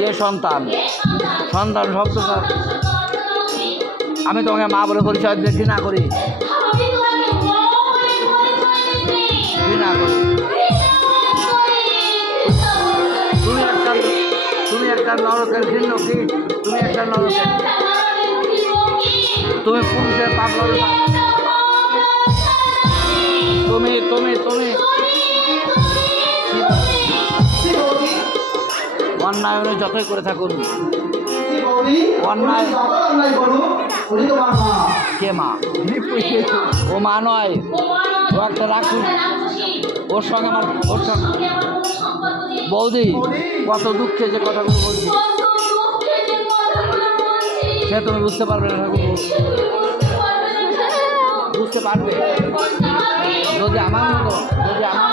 কে সন্তান? সন্তান শব্দটা আমি তোমাকে মা বলে পরিচয় দিয়ে ঘৃণা করি, ঘৃণা করি। তুমি একটা নরকের ঘৃণ্য কীট, তুমি একটা নরকের, তুমি পুরুষের পাপ, তুমি তুমি তুমি অন্যায় যতই করে থাকুন, অন্যায় কে মা? ও মা নয়, ও একটা রাখুন। ওর সঙ্গে আমার, ওর সঙ্গে বৌদি কত দুঃখে যে কথাগুলো বলছি সে তুমি বুঝতে পারবে না, বুঝতে পারবে যদি আমার মতো, যদি আমার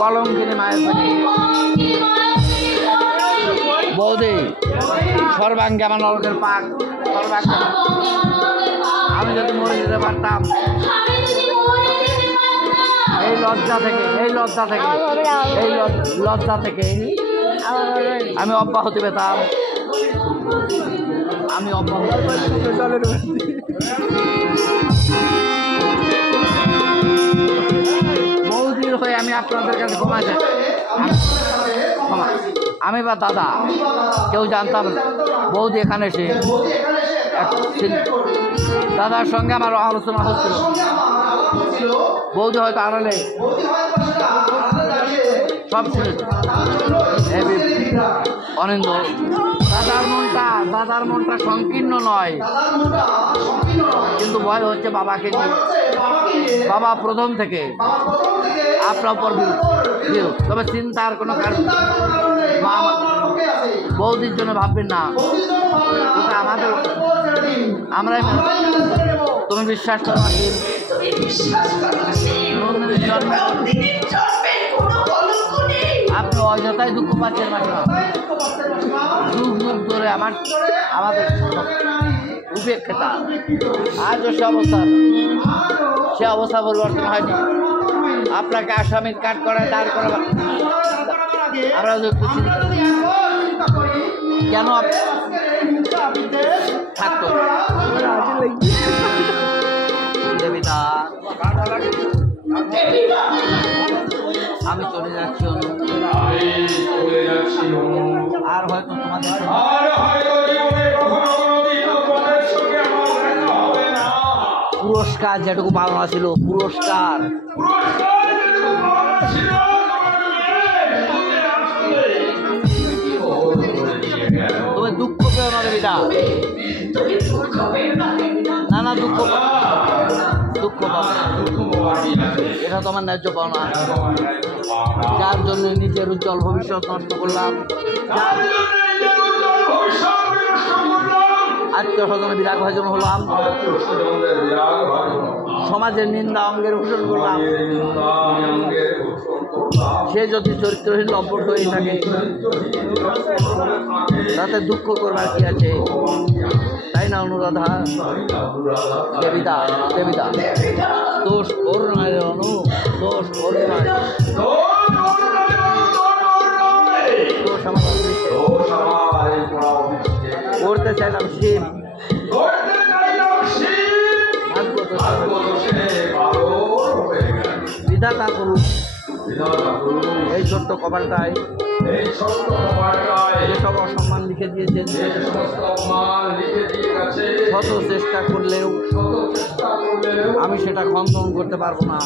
কলঙ্কিনী মায়ের পেটে বৌদি সর্বাঙ্গে আমার নরকের পাক, সর্বাঙ্গে আমি যদি মরে যেতে পারতাম এই লজ্জা থেকে, এই লজ্জা থেকে, এই লজ্জা থেকে আমি অব্যাহতি পেতাম, আমি অব্যাহতি বৌদির হয়ে আমি আপনাদের কাছে ক্ষমা চাই। আমি বা দাদা কেউ জানতাম না বৌদি এখানে এসে দাদার সঙ্গে আমার আলোচনা হচ্ছিল, বৌদি হয়তো আড়ালে সব শুনে অনিন্দ। দাদার মনটা সংকীর্ণ নয়, কিন্তু ভয় হচ্ছে বাবাকে নিয়ে। বাবা প্রথম থেকে আপনার উপর বিরূপ, তবে চিন্তার কোনো কারণ মা বৌদির জন্য ভাববেন না, আমাদের আমরাই তুমি বিশ্বাস করো আপনি অযথাই দুঃখ পাচ্ছেন মাঝে যুগ যুগ ধরে আমাদের উপেক্ষা আজও সে অবস্থা পরিবর্তন হয়নি। আপনাকে আসামির কাট করা, দাঁড় করা আমরা কেন থাকতো দেবিতা, আমি চলে যাচ্ছি আর হয়তো তোমাদের পুরস্কার যেটুকু পাওনা ছিল, পুরস্কার তুমি দুঃখ পেও না দেবিতা, না না দুঃখ এটা তোমার ন্যায্য পাওনা, যার জন্য নিজের উজ্জ্বল ভবিষ্যৎ নষ্ট করলাম, আত্মীয় স্বজনে বিরাগ ভাজন হলাম, সমাজের নিন্দা অঙ্গের ভূষণ করলাম, সে যদি চরিত্রহীন লম্পট হয়ে থাকে তাতে দুঃখ করবার কি আছে, তাই না অনুরাধা? দেবিতা, দেবিতা দোষ ওর নয়, অনু দোষ ওর নয়, দোষ আমার করতে চাইলাম শিব, বিধাতা করুন এই ছোট্ট কপালটায় যেসব অসম্মান লিখে দিয়েছেন, শত চেষ্টা করলেও আমি সেটা খণ্ডন করতে পারবো না।